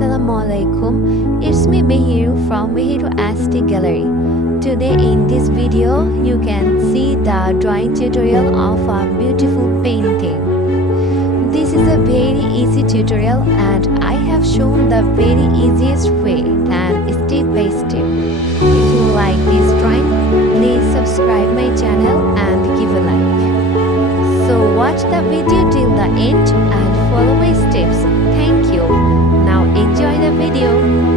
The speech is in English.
Assalamualaikum. It's me Meheru from Meheru Art Gallery. Today in this video you can see the drawing tutorial of a beautiful painting. This is a very easy tutorial and I have shown the very easiest way and step by step. If you like this drawing, please subscribe my channel and give a like. So watch the video till the end and follow my steps. Thank you. Now enjoy the video.